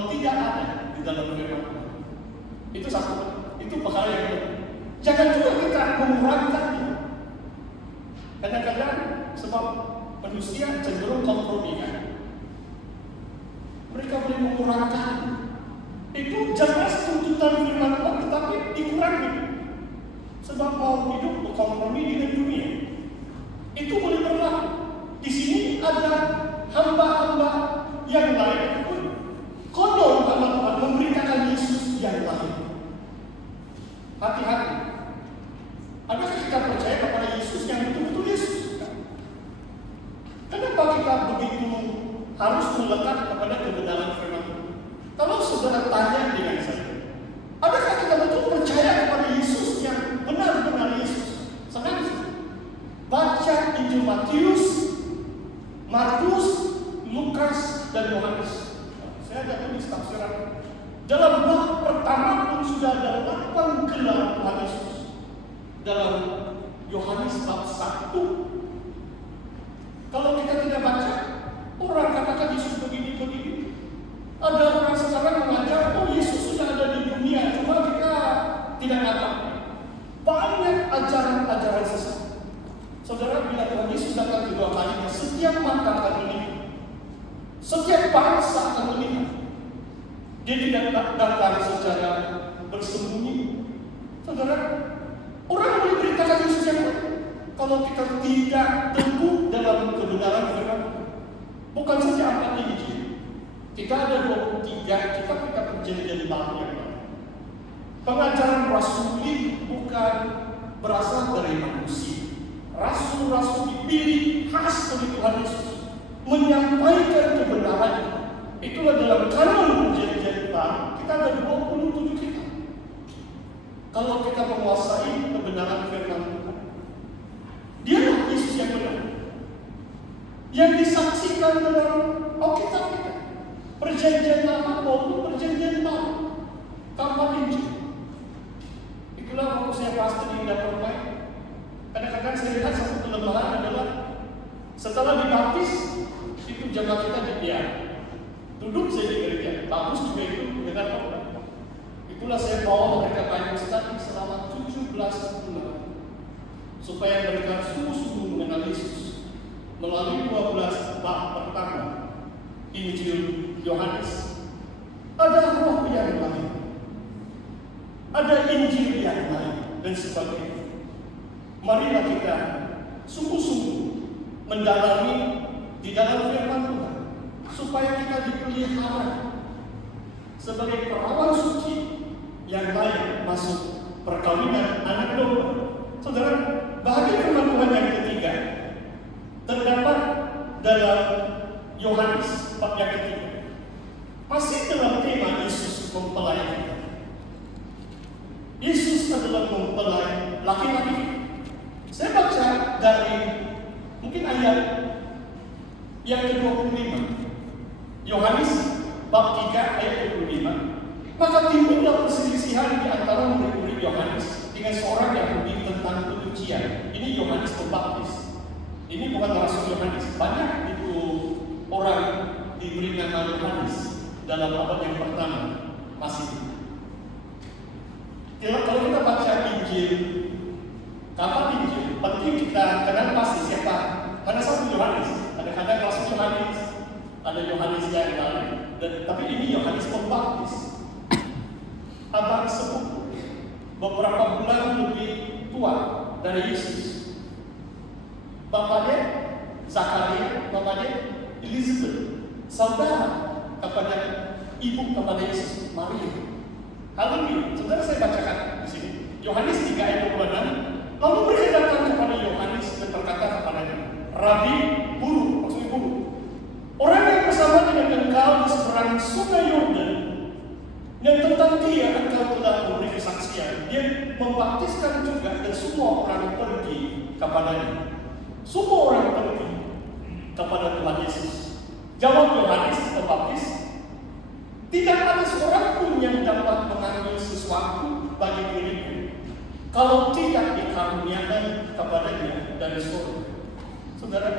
kalau tidak ada di dalam firman Tuhan. Itu satu, itu perkara yang kedua. Jangan juga kita mengurangkannya. Kadang-kadang sebab manusia cenderung kompromi kan. Mereka boleh mengurangkan. Itu jelas tuntutan firman Tuhan, tetapi dikurangi. Sebab mau hidup berkompromi dengan dunia. Itu boleh berlaku. Di sini ada hamba-hamba yang lain pun konon hamba Tuhan memberitakan Yesus yang lain. Hati-hati. Adakah kita percaya kepada Yesus yang betul-betul Yesus? Kenapa kita begitu harus melekat kepada kebenaran firman Tuhan? Kalau saudara tanya dengan saya, adakah kita betul percaya kepada Yesus yang benar-benar Yesus? Senang sih. Baca Injil Matius, Markus, Lukas, dan Yohanes. Saya ada tulis tafsiran. Dalam bab pertama pun sudah ada 8 gelar Tuhan Yesus. Dalam Yohanes bab 1. Kalau kita tidak baca, orang katakan Yesus begini. Ada orang sekarang mengajar, oh Yesus sudah ada di dunia, cuma kita tidak dapat. Banyak ajaran-ajaran sesat. Saudara, bila Tuhan Yesus datang kedua kalinya, setiap mata akan melihat, setiap bangsa akan melihat. Dia tidak datang secara bersembunyi. Saudara, orang boleh beritakan Yesus yang lain. Kalau kita tidak teguh dalam kebenaran firman, bukan saja 4 Injil. Kita ada 23 kitab perjanjian baru yang lain. Pengajaran rasuli bukan berasal dari manusia. Rasul-rasul dipilih khas oleh Tuhan Yesus menyampaikan kebenaran. Itulah dalam kanon perjanjian baru kita ada 27 kitab. Kalau kita menguasai kebenaran firman Tuhan, dialah Yesus yang benar, yang disaksikan dalam Alkitab kita, perjanjian lama maupun perjanjian baru, tanpa Injil. Itulah waktu saya pastor di Indah Permai. Kadang-kadang saya lihat satu kelemahan adalah setelah dibaptis itu jamaah kita dibiar duduk saja di gereja, bagus juga itu dengan khotbah. Itulah saya bawa mereka Bible study selama 17 bulan supaya mereka sungguh-sungguh mengenal Yesus melalui 12 bab pertama Injil Yohanes. Ada roh yang lain, ada Injil yang lain dan sebagainya. Marilah kita sungguh-sungguh mendalami di dalam firman Tuhan supaya kita dipelihara sebagai perawan suci yang layak masuk perkawinan anak domba. Saudara, bahagian firman Tuhan yang ketiga terdapat dalam Yohanes bab yang ketiga. Masih dalam tema Yesus mempelai kita. Yesus adalah mempelai laki-laki. Saya baca dari mungkin ayat yang ke-25. Yohanes bab 3 ayat 25. Maka timbullah perselisihan di antara murid-murid Yohanes dengan seorang Yahudi tentang penyucian. Ini Yohanes Pembaptis. Ini bukan Rasul Yohanes. Banyak itu orang diberi nama Yohanes dalam abad yang pertama masih. Kalau kita baca Injil, kapan Injil? Penting kita kenal pasti siapa. Karena satu Yohanes, kadang-kadang Rasul Yohanes, ada Yohanes yang lain, tapi ini Yohanes Pembaptis. Abang sepupu, beberapa bulan lebih tua dari Yesus. Bapaknya Zakaria, bapaknya Elizabeth, saudara kepada ibu kepada Yesus, Maria. Haleluya. Saudara, saya bacakan di sini. Yohanes 3 ayat 26. Lalu mereka datang kepada Yohanes dan berkata kepadanya, Rabi, guru, maksudnya guru, orang yang bersama dengan engkau di seberang sungai Yordan, dan tentang dia engkau telah memberi kesaksian, dia membaptiskan juga dan semua orang pergi kepadanya. Semua orang pergi kepada Tuhan Yesus. Jawab Yohanes Pembaptis, tidak ada seorang pun yang dapat mengambil sesuatu bagi dirinya kalau tidak dikaruniakan kepadanya dari surga. Saudara,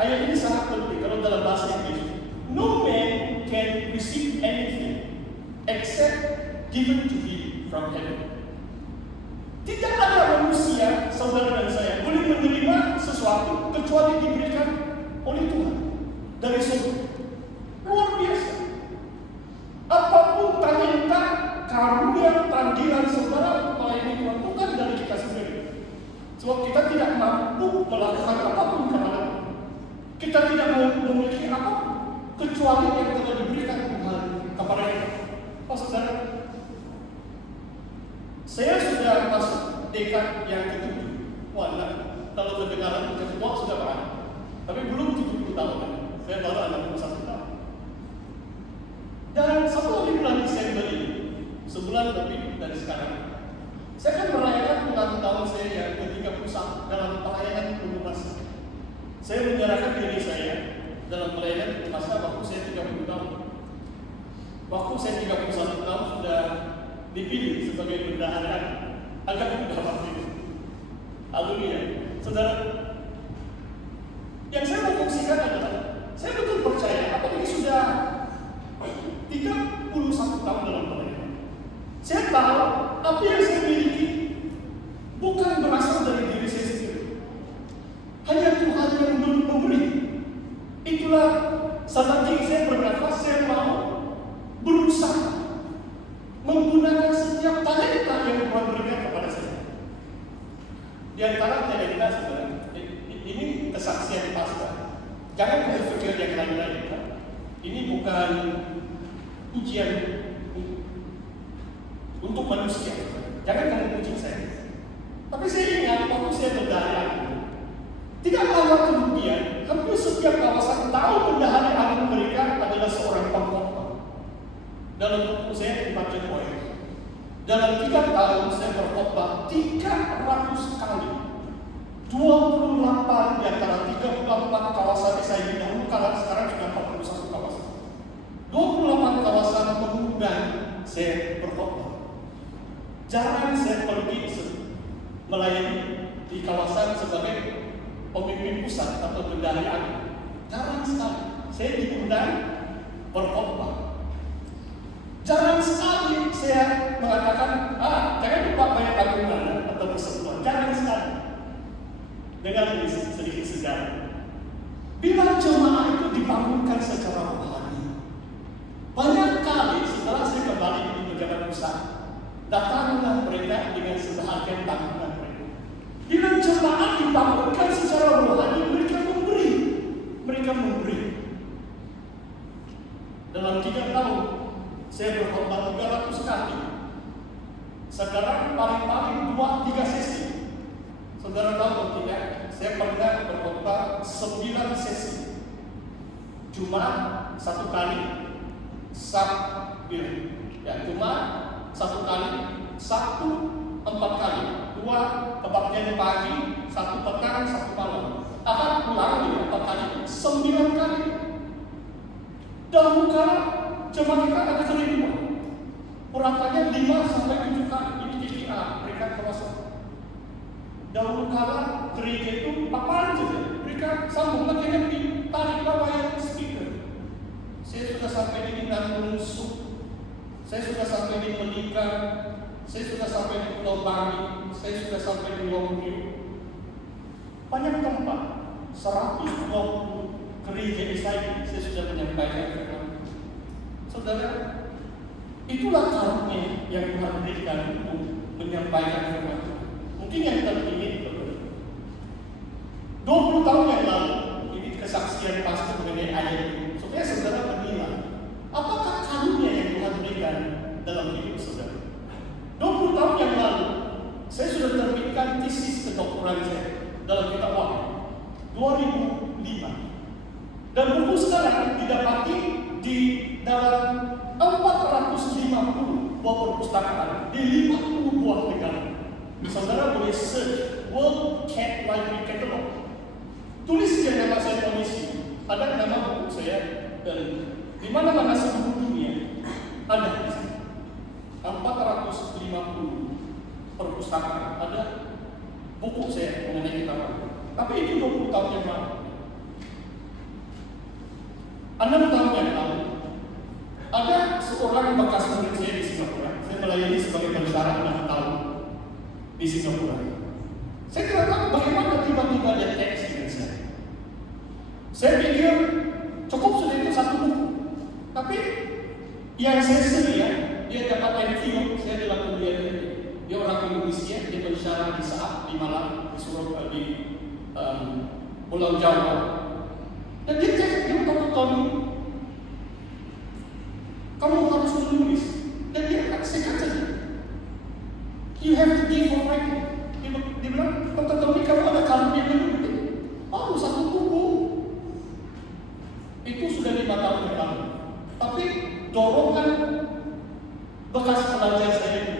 ayat ini sangat penting kalau dalam bahasa Inggris. No man can receive any except given to him from heaven. Tidak ada manusia, saudara dan saya, boleh menerima sesuatu kecuali diberikan oleh Tuhan dari surga. Luar biasa. Apapun talenta, karunia, panggilan saudara melayani Tuhan bukan dari kita sendiri. Sebab kita tidak mampu melakukan apapun kepada Tuhan. Kita tidak memiliki apapun kecuali yang telah diberikan Tuhan kepada kita. Oh saudara, saya sudah masuk dekad yang ke-7. Wah, kalau kedengaran ketua sudah banyak. Tapi belum 70 tahun. Saya baru ada 61 tahun. Dan satu hari bulan Desember ini, sebulan lebih dari sekarang, saya akan merayakan ulang tahun saya yang ke-31 dalam pelayanan pelumas. Saya menyerahkan diri saya dalam pelayanan masa waktu saya 30 tahun. Waktu saya 31 tahun sudah dipilih sebagai bendahara, agak mudah waktu itu. Haleluya. Saudara, yang saya mau fungsikan adalah saya betul percaya apalagi sudah 31 tahun dalam pelayanan. Saya tahu apa yang saya miliki bukan berasal dari diri saya sendiri. Hanya Tuhan yang memberi. Itulah sahabat saya bernafas, saya mau berusaha menggunakan setiap talenta yang Tuhan berikan kepada saya. Di antara talenta sebenarnya, ini kesaksian pasca. Jangan berpikir yang lain-lain. Ini bukan ujian untuk manusia. Jangan kamu puji saya. Tapi saya ingat waktu saya berdaya, tidak lama kemudian, hampir setiap kawasan tahu bendahara agung mereka adalah seorang pengkhotbah. Dalam buku saya 4 Januari. Dalam 3 tahun saya berkhotbah 300 kali. 28 di antara 34 kawasan yang saya dahulu kala sekarang sudah 41 kawasan. 28 kawasan mengundang saya berkhotbah. Jarang saya pergi melayani di kawasan sebagai pemimpin pusat atau bendahara. Jarang sekali saya diundang berkhotbah. Jarang sekali saya mengatakan, jangan lupa bayar tanggungan atau persekutuan. Jarang sekali. Dengan sedikit sejarah. Bila jemaah itu dibangunkan secara rohani, banyak kali setelah saya kembali di pejabat pusat, datanglah mereka dengan sebahagian tanggungan mereka. Bila jemaah dibangunkan secara rohani, mereka memberi. Mereka memberi. Dalam 3 tahun, saya berkhotbah 300 kali. Sekarang paling-paling 2-3 sesi. Saudara tahu atau tidak, saya pernah berkhotbah 9 sesi. Jumat 1 kali, Sabtu, Jumat 1 kali, Sabtu 4 kali, 2 kebaktian pagi, 1 petang, 1 malam. Ahad ulang 4 kali, 9 kali. Dalam kala jemaah kita ada 1.000. Urantannya 5-7 kali. Ini KPA, berikan kawasan. Dahulu kala gereja itu apaan saja, mereka sambung lagi di tarik bawah yang speaker. Saya sudah sampai di Nanggung Sup, saya sudah sampai di Melika, saya sudah sampai di Pulau Bali, saya sudah sampai di Longview. Banyak tempat, 120 gereja di saya sudah menyampaikan firman. Saudara, itulah karunia yang Tuhan berikan untuk menyampaikan firman. Mungkin yang terpilih 20 tahun yang lalu, ini kesaksian pastor mengenai ayat ini, supaya saudara menilai apakah karunia yang Tuhan berikan dalam hidup saudara. 20 tahun yang lalu, saya sudah terbitkan tesis kedokteran saya dalam kitab Wahyu 2005. Dan buku sekarang didapati di dalam 450 buah perpustakaan di 50 buah negara. Saudara boleh search World Cat Library Catalog. Tulis dia nama saya polisi. Ada nama buku saya dan di mana-mana seluruh dunia ada di sini. 450 perpustakaan ada buku saya mengenai kitab. Tapi itu 20 tahun yang lalu. 6 tahun yang lalu ada seorang seorang bekas murid saya di Singapura. Saya melayani sebagai pensyarah 6 tahun di Singapura. Saya tidak tahu bagaimana tiba-tiba dia teks dengan saya. Saya pikir cukup sudah itu satu buku. Tapi yang saya lihat, dia dapat MPhil, saya adalah kuliah dia orang Indonesia, dia pensyarah di Saat, di Malang, di Surabaya, di Pulau Jawa. Dan dia cek, dia bertahun-tahun, kamu harus menulis. Dan dia kasihkan saja. You have to give for writing. Dia bilang, bertahun-tahun ini kamu ada karunia menulis. Oh, satu buku. Itu sudah 5 tahun yang lalu. Tapi dorongan bekas pelajar saya ini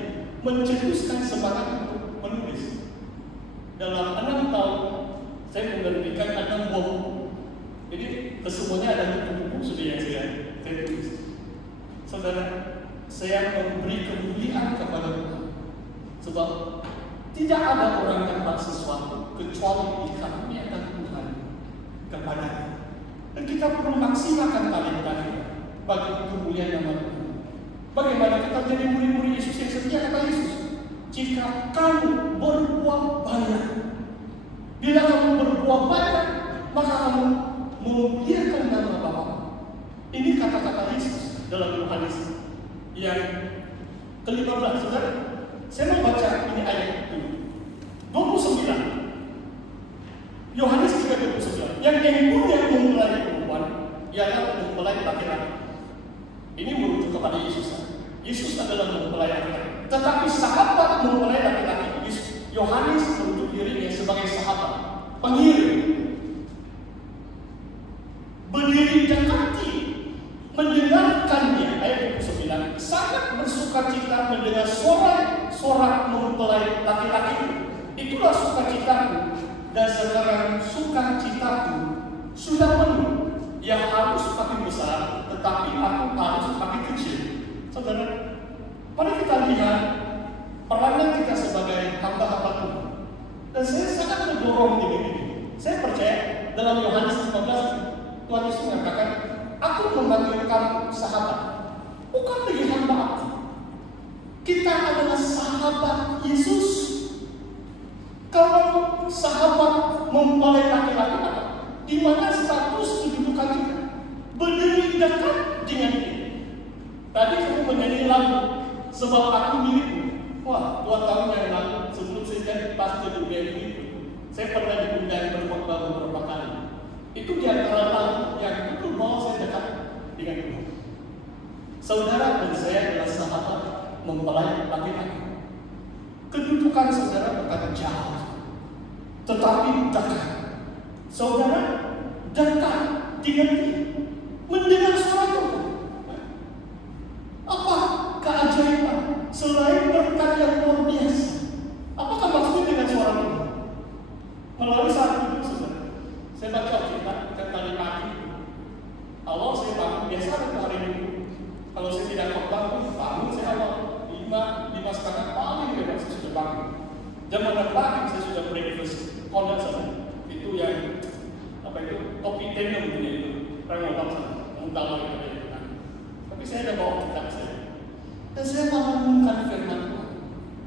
mencetuskan semangat untuk menulis. Dalam 6 tahun, saya menerbitkan 6 buah buku. Jadi, kesemuanya ada buku-buku sudah yang saya tulis. Saudara, saya memberi kemuliaan kepada Tuhan. Sebab tidak ada orang yang dapat sesuatu kecuali dikaruniakan Tuhan kepadanya. Dan kita perlu maksimalkan talenta kita bagi kemuliaan nama Tuhan. Bagaimana kita jadi murid-murid Yesus yang setia, kata Yesus? Jika kamu berbuah banyak, bila kamu berbuah banyak, maka kamu memuliakan nama Bapa. Ini kata-kata Yesus dalam Yohanes yang ke-15. Saudara, saya mau baca ini ayat dulu. 29. Yohanes 3:29. Yang punya mempelai perempuan ialah mempelai laki-laki. Ini merujuk kepada Yesus. Yesus adalah mempelai laki-laki. Tetapi sahabat mempelai laki-laki, Yohanes merujuk dirinya sebagai sahabat, pengirim. Berdiri dekati, mendengarkannya, ayat 29, sangat bersukacita mendengar sorak mempelai laki-laki. Itulah sukacitaku, dan sekarang sukacitaku sudah penuh. Yang harus semakin besar, tetapi aku harus semakin kecil. Saudara, mari kita lihat peranan kita sebagai hamba-hamba Tuhan. Dan saya sangat mendorong dengan ini. Saya percaya dalam Yohanes 15, Tuhan Yesus mengatakan, aku memanggil kamu sahabat, bukan lagi hamba aku. Kita adalah sahabat Yesus. Kalau sahabat mempelai laki-laki, di mana status kedudukan kita? Berdiri dekat dengan dia. Tadi kamu menyanyi lagu, sebab aku milikmu. Wah, 2 tahun yang lalu sebelum saya jadi pastor di BMI itu, saya pernah diundang berkhotbah beberapa kali. Itu di antara lagu yang betul bahwa saya dekat dengan Tuhan. Saudara dan saya adalah sahabat mempelai laki-laki. Kedudukan saudara bukan jauh, tetapi dekat. Saudara dekat dengan dia, mendengar suara Tuhan. Apa keajaiban selain berkat yang luar biasa? Apakah maksudnya dengan suara Tuhan? Melalui saat itu, saudara, saya baca Alkitab tadi pagi. Awal saya bangun, biasa itu hari Minggu. Kalau saya tidak bangun saya awal 5:30 paling bebas saya sudah bangun. Jam 6 pagi saya sudah breakfast, konek saudara. Itu yang topi tenung punya itu, rengotak sana, muntah itu. Tapi saya ada bawa kitab saya, dan saya merenungkan firman Tuhan.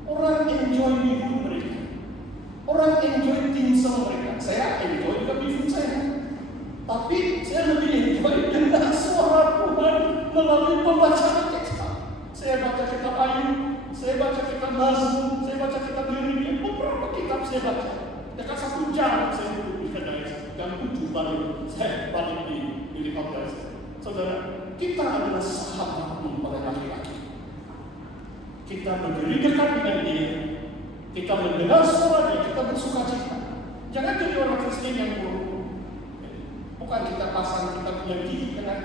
Orang enjoy minggu mereka, orang enjoy dimsum mereka. Saya enjoy juga bihun saya, tapi saya lebih enjoy dengan suara Tuhan melalui pembacaan kitab. Saya baca kitab Ayub, saya baca kitab Mazmur, saya baca kitab Yeremia, beberapa kitab saya baca. Dekat 1 jam saya duduk di kedai. Jam 7 saya balik di hotel saya. Saudara, kita adalah sahabat mempelai laki-laki. Kita berdiri dekat dengan dia, kita mendengar suara dia, kita bersukacita. Jangan jadi orang Kristen yang buruk. Bukan kita pasang, kita punya gigi karena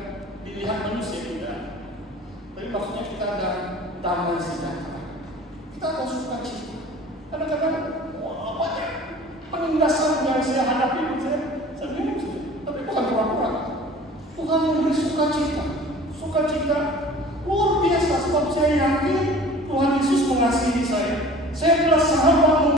dilihat manusia, tidak. Tapi maksudnya kita ada damai sejahtera. Kita harus sukacita. Kadang-kadang banyak penindasan yang saya hadapi, saya bingung saja. Tapi bukan pura-pura. Tuhan memberi sukacita. Sukacita luar biasa, sebab saya yakin Tuhan Yesus mengasihi saya. Saya adalah sahabat